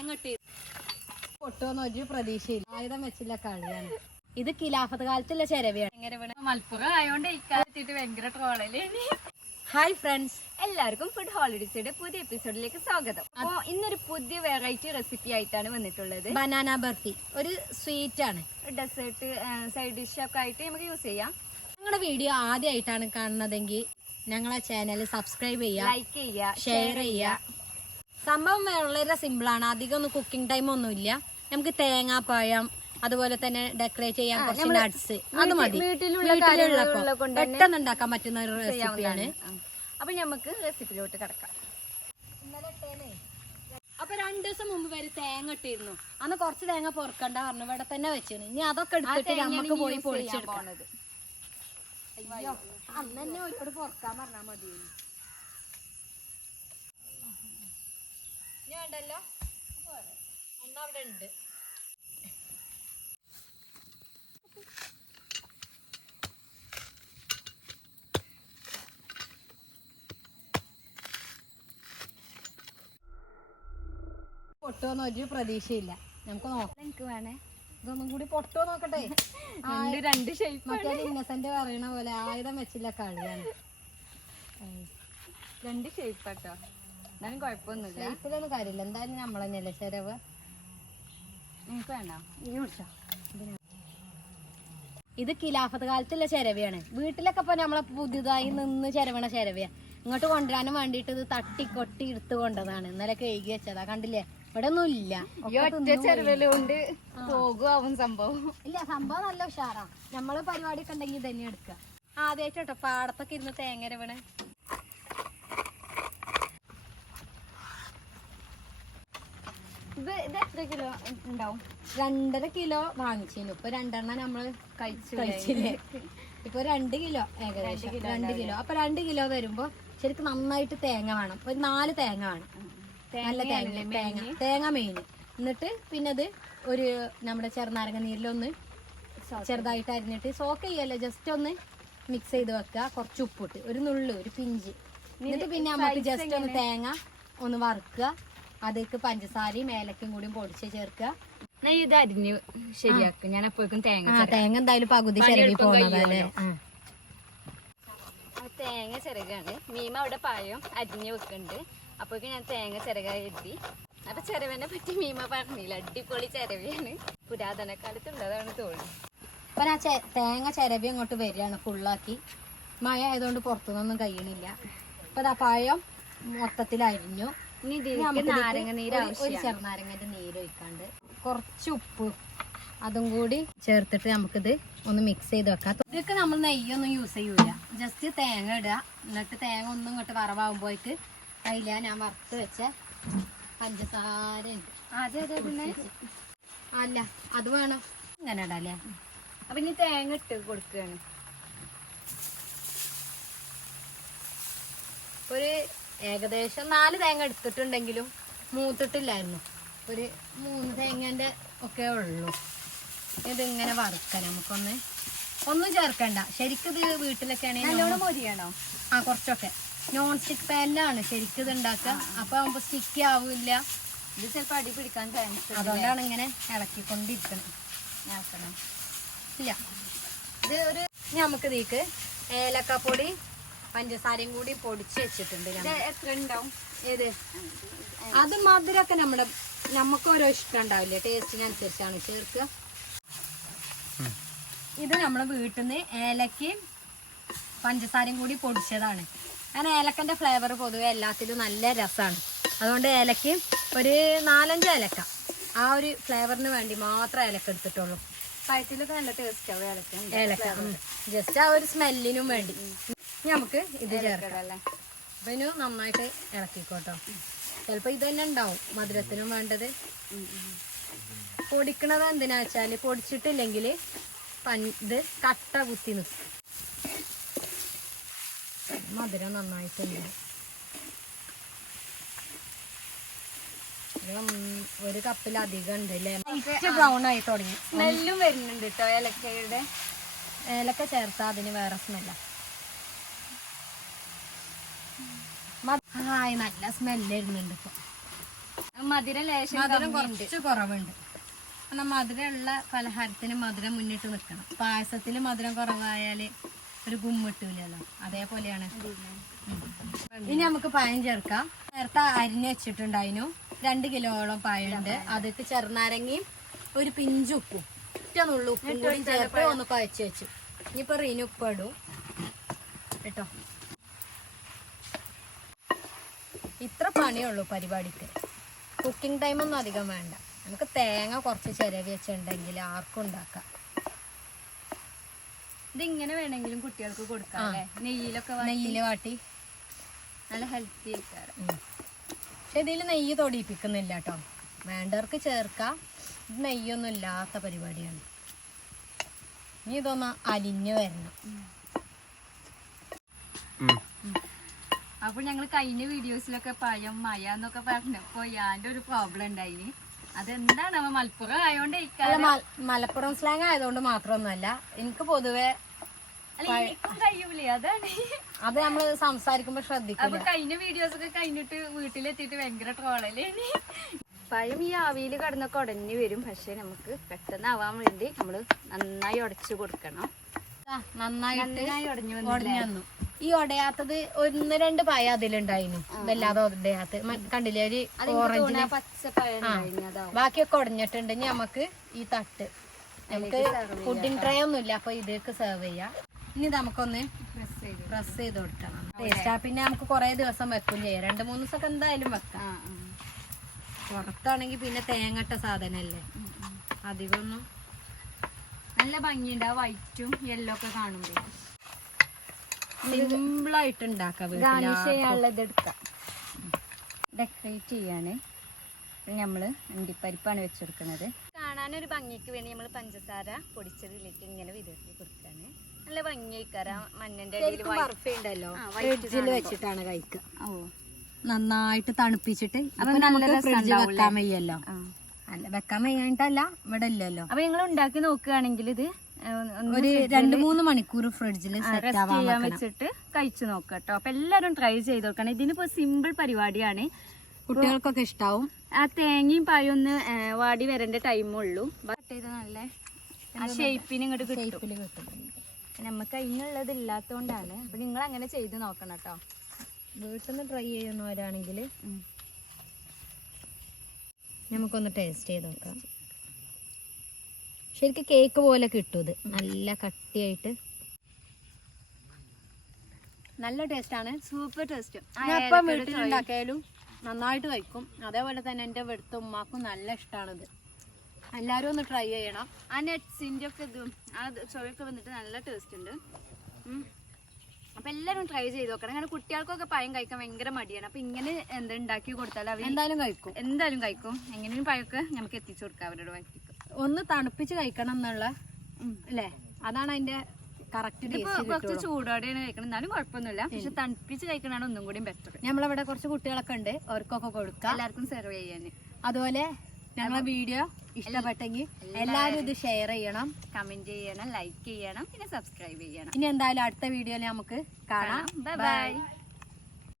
തേങ്ങ ഇട്ട് പൊട്ടുമെന്ന് ഒരു പ്രതീക്ഷയില്ല. ആയുധം വെച്ചില്ല കളിയാണ്. ഇത് ഖിലാഫത്ത് കാലത്തുള്ള ചിരവിയാണ്. എങ്ങനെ മലപ്പുറം ആയതുകൊണ്ട് ഇക്കാലത്തിട്ട് ഭയങ്കര ട്രോളല്. ഹായ് ഫ്രണ്ട്സ്, എല്ലാവർക്കും ഫുഡ് ഹോളിഡേസിന്റെ പുതിയ എപ്പിസോഡിലേക്ക് സ്വാഗതം. അപ്പോൾ ഇന്നൊരു പുതിയ വെറൈറ്റി റെസിപ്പി ആയിട്ടാണ് വന്നിട്ടുള്ളത്. ബനാന ബർഫി ഒരു സ്വീറ്റ് ആണ്. ഡെസേർട്ട് സൈഡ് ഡിഷ് ഒക്കെ ആയിട്ട് നമുക്ക് യൂസ് ചെയ്യാം. ഞങ്ങളുടെ വീഡിയോ ആദ്യമായിട്ടാണ് കാണുന്നതെങ്കിൽ ഞങ്ങളെ ചാനൽ സബ്സ്ക്രൈബ് ചെയ്യുക, ലൈക്ക് ചെയ്യുക, ഷെയർ ചെയ്യുക. സംഭവം വളരെ സിമ്പിളാണ്. അധികം ഒന്നും കുക്കിംഗ് ടൈം ഒന്നുമില്ല. നമുക്ക് തേങ്ങാപ്പഴം, അതുപോലെ തന്നെ ഡെക്കറേറ്റ് ചെയ്യാൻ കുറച്ച് നട്ട്സ്, അത് മതി. വീട്ടിലുള്ളപ്പോൾ പെട്ടെന്ന് ഉണ്ടാക്കാൻ പറ്റുന്ന ഒരു റെസിപ്പിയാണ്. അപ്പൊ നമുക്ക് റെസിപ്പിയിലോട്ട് കിടക്കാം. അപ്പൊ 2 ദിവസം മുമ്പ് വരെ തേങ്ങ ഇട്ടിരുന്നു. അന്ന് കുറച്ച് തേങ്ങ പൊറക്കണ്ട പറഞ്ഞു ഇവിടെ തന്നെ വെച്ചിരുന്നു. ഇനി അതൊക്കെ എടുത്തിട്ട് നമുക്ക് പോയി പൊളിച്ചെടുക്കാം. അയ്യോ, അന്ന് തന്നെ ഒരുപാട് പൊറക്കാൻ പറഞ്ഞാൽ മതി. ഞാൻ ഉണ്ടല്ലോ, അന്ന് അവിടെ ഉണ്ട്. പൊട്ടുമെന്ന് ഒരു പ്രതീക്ഷയില്ല. നമുക്ക് നോക്കാം. എനിക്ക് വേണേ ഇതൊന്നും കൂടി പൊട്ടുമോ നോക്കട്ടെ. രണ്ട് ഷേപ്പ്. മറ്റേ ഇന്നസെന്റ് പറയണ പോലെ ആയുധം വെച്ചില്ല കളിയാണ്. 2 ഷേപ്പ് കേട്ടോ. എന്നാലും കുഴപ്പമൊന്നുമില്ല. ഷേപ്പിലൊന്നും കാര്യമില്ല. എന്തായാലും നമ്മൾ തന്നെയല്ലേ ചെലവ്. നിങ്ങൾക്ക് വേണോ? ഇത് ഖിലാഫത്ത് കാലത്തുള്ള ചിരവിയാണ്. വീട്ടിലൊക്കെ ഇപ്പൊ നമ്മളെ പുതിയതായി നിന്ന് ചിരവണ ചിരവിയാ. ഇങ്ങോട്ട് കൊണ്ടുവരാനും വേണ്ടിട്ട് ഇത് തട്ടി കൊട്ടി എടുത്തു കൊണ്ടതാണ്. ഇന്നലെ കഴുകി വെച്ചതാ. കണ്ടില്ലേ, ഇവിടെ ഒന്നും ഇല്ല. ചെറുവലുകൊണ്ട് പോകും സംഭവം. ഇല്ല, സംഭവം നല്ല ഉഷാറാ. നമ്മള് പരിപാടി ഒക്കെ ഉണ്ടെങ്കിൽ തന്നെ എടുക്കുക. ആദ്യമായിട്ടോ പാടത്തൊക്കെ ഇരുന്ന് തേങ്ങ രവണ്. ഇത് എത്ര കിലോ ഉണ്ടാവും? 2.5 കിലോ വാങ്ങിച്ചിരുന്നു. ഇപ്പൊ 2 നമ്മള് കഴിച്ചില്ലേ. ഇപ്പൊ 2 കിലോ ഏകദേശം 2 കിലോ. അപ്പൊ 2 കിലോ വരുമ്പോ ശരിക്കും നന്നായിട്ട് തേങ്ങ വേണം. ഒരു 4 തേങ്ങ വേണം. നല്ല തേങ്ങ മെയിൻ. എന്നിട്ട് പിന്നെ അത് ഒരു നമ്മുടെ ചെറുനാരങ്ങ നീരിലൊന്ന് ചെറുതായിട്ട് അരിഞ്ഞിട്ട് സോക്ക് ചെയ്യല്ലോ, ജസ്റ്റ് ഒന്ന് മിക്സ് ചെയ്ത് വെക്കുക. കുറച്ച് ഉപ്പിട്ട് ഒരു നുള്ളു, ഒരു പിഞ്ച്. എന്നിട്ട് പിന്നെ നമുക്ക് ജസ്റ്റ് ഒന്ന് തേങ്ങ ഒന്ന് വറുക്കുക. അതിലേക്ക് പഞ്ചസാരയും ഏലക്കും കൂടി പൊടിച്ച് ചേർക്കുക. ഇത് അരിഞ്ഞ് ശരിയാക്കും. ഞാൻ അപ്പോഴേക്കും തേങ്ങ എന്തായാലും പകുതി ചിരവി പോകുന്നതല്ലേ. തേങ്ങ ചിരകാണ്. മീമ അവിടെ പായം അരിഞ്ഞ് വെക്കുന്നുണ്ട്. അപ്പോഴേക്കും ഞാൻ തേങ്ങ ചിരക എഴുതി. അപ്പൊ ചിരവനെ പറ്റി മീമ പറഞ്ഞില്ല. അടിപൊളി ചിരവിയാണ്. പുരാതന കാലത്തുള്ളതാണ് തോന്നുന്നു. അപ്പൊ ഞാൻ തേങ്ങ ചിരവി അങ്ങോട്ട് വരികയാണ് ഫുള്ളാക്കി. മഴ ആയതുകൊണ്ട് പുറത്തുനിന്നൊന്നും കഴിയണില്ല. അപ്പൊ ആ പഴം മൊത്തത്തിൽ അരിഞ്ഞു. ഇനി നാരങ്ങ നീര്, ഒരു ചെറുനാരങ്ങന്റെ നീര് ഒഴിക്കാണ്ട് കുറച്ച് ഉപ്പ് അതും കൂടി ചേർത്തിട്ട് നമുക്കിത് ഒന്ന് മിക്സ് ചെയ്ത് വെക്കാം. ഇതൊക്കെ നമ്മൾ നെയ്യൊന്നും യൂസ് ചെയ്യൂല. ജസ്റ്റ് തേങ്ങ ഇടുക. എന്നിട്ട് തേങ്ങ ഒന്നും ഇങ്ങോട്ട് വറവാകുമ്പോഴേക്ക് അതില ഞാൻ വറുത്ത് വെച്ച പഞ്ചസാര അല്ല അത് വേണം. ഇങ്ങനെ ഇടല്ലേ. അപ്പൊ ഇനി തേങ്ങ ഇട്ട് കൊടുക്കുകയാണ്. ഒരു ഏകദേശം 4 തേങ്ങ എടുത്തിട്ടുണ്ടെങ്കിലും മൂത്തിട്ടില്ലായിരുന്നു. ഒരു 3 തേങ്ങന്റെ ഒക്കെ ഉള്ളൂ. ഇതിങ്ങനെ വറുക്കാം. നമുക്കൊന്ന് ഒന്നും ചേർക്കണ്ട. ശരിക്കും ഇത് വീട്ടിലൊക്കെ ആണെങ്കിൽ മൊരിയാണോ? കുറച്ചൊക്കെ നോൺ സ്റ്റിക്ക് പാനിലാണ് ശരിക്കും ഇത് ഉണ്ടാക്കുക. അപ്പൊ ആകുമ്പോ സ്റ്റിക്ക് ആവില്ല. ഇത് ചിലപ്പോൾ അടി പിടിക്കാൻ ചാൻസ്. അതുകൊണ്ടാണ് ഇങ്ങനെ ഇളക്കിക്കൊണ്ടിരിക്കണം. ഇല്ല, ഇത് ഒരു നമുക്ക് ഇതിക്ക് ഏലക്കപ്പൊടി പഞ്ചസാരയും കൂടി പൊടിച്ച് വെച്ചിട്ടുണ്ട്. എത്ര ഉണ്ടാവും? ഏത് അത് മധുരമൊക്കെ നമുക്ക് ഓരോ ഇഷ്ടം ഉണ്ടാവില്ലേ, ടേസ്റ്റിനനുസരിച്ചാണ് ചേർക്കുക. ഇത് നമ്മുടെ വീട്ടിൽ നിന്ന് ഏലക്കയും പഞ്ചസാരയും കൂടി പൊടിച്ചതാണ്. കാരണം ഏലക്കൻ്റെ ഫ്ലേവർ പൊതുവെ എല്ലാത്തിലും നല്ല രസമാണ്. അതുകൊണ്ട് ഏലക്കയും ഒരു 4-5 ഏലക്ക, ആ ഒരു ഫ്ലേവറിന് വേണ്ടി മാത്രം ഏലക്ക എടുത്തിട്ടുള്ളൂ. പഴത്തിലൊക്കെ നല്ല ടേസ്റ്റ് ആവും ഏലക്ക. ജസ്റ്റ് ആ ഒരു സ്മെല്ലിനും വേണ്ടി നമുക്ക് ഇത് ചേർക്കാം. അപ്പൊ ഇതിന് നന്നായിട്ട് ഇളക്കിക്കോട്ടോ. ചിലപ്പോൾ ഇത് തന്നെ ഉണ്ടാവും മധുരത്തിനും വേണ്ടത്. പൊടിക്കണത് എന്തിനാ വെച്ചാൽ പൊടിച്ചിട്ടില്ലെങ്കിൽ ഇത് കട്ട കുത്തി നിൽക്കും. മധുരം നന്നായിട്ടുണ്ട്. ഒരു കപ്പിലധികം ഉണ്ട് അല്ലേ. ബ്രൗൺ ആയി തുടങ്ങി. സ്മെല്ലും വരുന്നുണ്ട് കേട്ടോ ഏലക്കയുടെ. ഏലക്ക ചേർത്താൽ അതിന് വേറെ സ്മെല്ല. നല്ല സ്മെല്ല് വരുന്നുണ്ട് ഇപ്പൊ. മധുരം ലേശം മധുരം കുറച്ച് കുറവുണ്ട്. കാരണം മധുരമുള്ള പലഹാരത്തിന് മധുരം മുന്നിട്ട് നിൽക്കണം. പായസത്തിൽ മധുരം കുറവായാൽ ഒരു ഗുമ്മിട്ടില്ലല്ലോ, അതേപോലെയാണ്. ഇനി നമുക്ക് പായം ചേർക്കാം. നേരത്തെ അരിഞ്ഞ് വെച്ചിട്ടുണ്ടായിരുന്നു 2 കിലോളം പായുണ്ട്. അതിക്ക് ചെറുനാരങ്ങയും ഒരു പിഞ്ച് ഉപ്പും ഒറ്റ ഉപ്പും കൂടി ചേർത്ത് ഒന്ന് കുഴച്ച് വെച്ചു. ഇനിയിപ്പോൾ റീന് ഉപ്പ് ഇടും കേട്ടോ. ഇത്ര പണിയുള്ളൂ പരിപാടിക്ക്. കുക്കിംഗ് ടൈമൊന്നും അധികം വേണ്ട. നമുക്ക് തേങ്ങ കുറച്ച് ചിരവി വെച്ചിട്ടുണ്ടെങ്കിൽ ആർക്കും ഉണ്ടാക്കാം. ഇതിങ്ങനെ വേണമെങ്കിലും കുട്ടികൾക്ക് കൊടുക്കാം. നെയ്യിൽ വാട്ടി നല്ല ഹെൽത്തി ആയിക്കാറ്. പക്ഷെ ഇതിൽ നെയ്യ് തൊടിയിപ്പിക്കുന്നില്ല കേട്ടോ, വേണ്ടവർക്ക് ചേർക്കാം. ഇത് നെയ്യൊന്നും ഇല്ലാത്ത പരിപാടിയാണ്. ഇനി ഇതൊന്ന് അലിഞ്ഞു വരണം. അപ്പൊ ഞങ്ങൾ കഴിഞ്ഞ വീഡിയോസിലൊക്കെ പഴം മയ എന്നൊക്കെ പറഞ്ഞപ്പോ ഞാൻ്റെ ഒരു പ്രോബ്ലം ഉണ്ടായിന്. അതെന്താണ് മലപ്പുറം ആയോണ്ട് മലപ്പുറം സ്ലാങ് ആയതുകൊണ്ട് മാത്രമൊന്നുമല്ല, എനിക്ക് പൊതുവെ കഴിയൂലേ, അതാണ്. അത് നമ്മള് സംസാരിക്കുമ്പോ ശ്രദ്ധിക്കും. അപ്പൊ കഴിഞ്ഞ വീഡിയോസ് ഒക്കെ കഴിഞ്ഞിട്ട് വീട്ടിലെത്തിയിട്ട് ഭയങ്കര ട്രോളല്ലേ. പഴം ഈ ആവിയിൽ കടന്നൊക്കെ ഉടഞ്ഞു വരും. പക്ഷെ നമുക്ക് പെട്ടെന്ന് ആവാൻ വേണ്ടി നമ്മള് നന്നായി ഉടച്ചു കൊടുക്കണം. നന്നായി ഉടഞ്ഞു വന്നു. ഈ ഉടയാത്തത് 1-2 പായ അതിലുണ്ടായിരുന്നു, ഇതല്ലാതെ ഉടയാത്ത കണ്ടില്ലേ, ഒരു ഓറഞ്ച് പച്ചപ്പഴം. ബാക്കിയൊക്കെ ഉടഞ്ഞിട്ടുണ്ട്. ഇനി നമുക്ക് ഈ തട്ട്, നമുക്ക് ഫുഡിങ് ട്രേ ഒന്നുമില്ല, അപ്പൊ ഇതിലേക്ക് സെർവ് ചെയ്യാം. ഇനി നമുക്കൊന്ന് പ്രസ് ചെയ്ത് കൊടുക്കണം. ടേസ്റ്റാ. പിന്നെ നമുക്ക് കുറെ ദിവസം വെക്കും ചെയ്യാം. 2-3 ദിവസമൊക്കെ എന്തായാലും വെക്കാം. പുറത്താണെങ്കിൽ പിന്നെ തേങ്ങട്ട സാധനല്ലേ, അധികമൊന്നും. നല്ല ഭംഗിയുണ്ട് ആ വൈറ്റും യെല്ലോ ഒക്കെ കാണുമ്പോ. സിമ്പിളായിട്ട് ഉണ്ടാക്കാം. എടുക്കാം. ഡെക്കറേറ്റ് ചെയ്യാണ് നമ്മള് അണ്ടിപ്പരിപ്പാണ് വെച്ചെടുക്കുന്നത്. കാണാനൊരു ഭംഗിക്ക് വേണ്ടി നമ്മൾ പഞ്ചസാര പൊടിച്ചതിലേക്ക് ഇങ്ങനെ വിതർത്തി കൊടുക്കാണ്. നല്ല ഭംഗിയായിക്കാരാ. മഞ്ഞന്റെ ബർഫി ഉണ്ടല്ലോ, ഫ്രിഡ്ജിൽ വെച്ചിട്ടാണ് കഴിക്കുക. നന്നായിട്ട് തണുപ്പിച്ചിട്ട് ഫ്രിഡ്ജിൽ വെക്കാൻ വയ്യല്ലോ. അല്ല, വെക്കാൻ വയ്യായിട്ടല്ല, ഇവിടെ ഇല്ലല്ലോ. അപ്പൊ നിങ്ങൾ ഉണ്ടാക്കി നോക്കുകയാണെങ്കിൽ ഇത് ഒരു 2-3 മണിക്കൂർ ഫ്രിഡ്ജിൽ ചെയ്യാൻ വെച്ചിട്ട് കഴിച്ചു നോക്കാം കേട്ടോ. അപ്പൊ എല്ലാരും ട്രൈ ചെയ്ത് നോക്കണം. ഇതിനിപ്പോ സിമ്പിൾ പരിപാടിയാണ്, കുട്ടികൾക്കൊക്കെ ഇഷ്ടാവും. ആ തേങ്ങയും പായും ഒന്ന് വാടി വരേണ്ട ടൈമുള്ളൂ. നല്ല ആ ഷേപ്പിന് ഇങ്ങോട്ട് കിട്ടും. നമുക്ക് അതിനുള്ളത് ഇല്ലാത്തതുകൊണ്ടാണ്. അപ്പൊ നിങ്ങൾ അങ്ങനെ ചെയ്ത് നോക്കണം കേട്ടോ. വീട്ടിൽ നിന്ന് ട്രൈ ചെയ്യുന്നവരാണെങ്കിൽ നമുക്കൊന്ന് ടേസ്റ്റ് ചെയ്ത് നോക്കാം. ശരിക്കും കേക്ക് പോലെ കിട്ടും. ഇത് നല്ല കട്ടിയായിട്ട് നല്ല ടേസ്റ്റാണ്. Super taste. അപ്പം വീട്ടിലുണ്ടാക്കിയാലും നന്നായിട്ട് കഴിക്കും. അതേപോലെ തന്നെ എൻ്റെ ഇവിടുത്തെ ഉമ്മാക്കും നല്ല ഇഷ്ടമാണിത്. എല്ലാവരും ഒന്ന് ട്രൈ ചെയ്യണം. ആ നട്ട്സിൻ്റെ ഒക്കെ ഇതും ആ ചുവയൊക്കെ വന്നിട്ട് നല്ല ടേസ്റ്റ് ഉണ്ട്. അപ്പൊ എല്ലാവരും ട്രൈ ചെയ്ത് നോക്കണം. അങ്ങനെ കുട്ടികൾക്കൊക്കെ പഴം കഴിക്കാൻ ഭയങ്കര മടിയാണ്. അപ്പൊ ഇങ്ങനെ എന്താ ഉണ്ടാക്കി കൊടുത്താൽ അവർ എന്തായാലും കഴിക്കും. എങ്ങനെയും പഴമൊക്കെ നമുക്ക് എത്തിച്ചു കൊടുക്കാം അവരുടെ വയറ്റിക്ക്. ഒന്ന് തണുപ്പിച്ച് കഴിക്കണം എന്നുള്ള അല്ലേ, അതാണ് അതിന്റെ കറക്റ്റ്. കുറച്ച് ചൂടോടെയാണ് കഴിക്കണം, എന്നാലും കുഴപ്പമൊന്നുമില്ല. പക്ഷെ തണുപ്പിച്ച് കഴിക്കണതാണ് ഒന്നും കൂടി ബെറ്റർ. നമ്മളിവിടെ കുറച്ച് കുട്ടികളൊക്കെ ഉണ്ട്, അവർക്കൊക്കെ കൊടുക്കാം, എല്ലാവർക്കും സെർവ് ചെയ്യാൻ. അതുപോലെ ഞങ്ങളെ വീഡിയോ ഇഷ്ടപ്പെട്ടെങ്കിൽ എല്ലാവരും ഇത് ഷെയർ ചെയ്യണം, കമന്റ് ചെയ്യണം, ലൈക്ക് ചെയ്യണം, പിന്നെ സബ്സ്ക്രൈബ് ചെയ്യണം. ഇനി എന്തായാലും അടുത്ത വീഡിയോയിൽ നമുക്ക് കാണാം. ബൈ.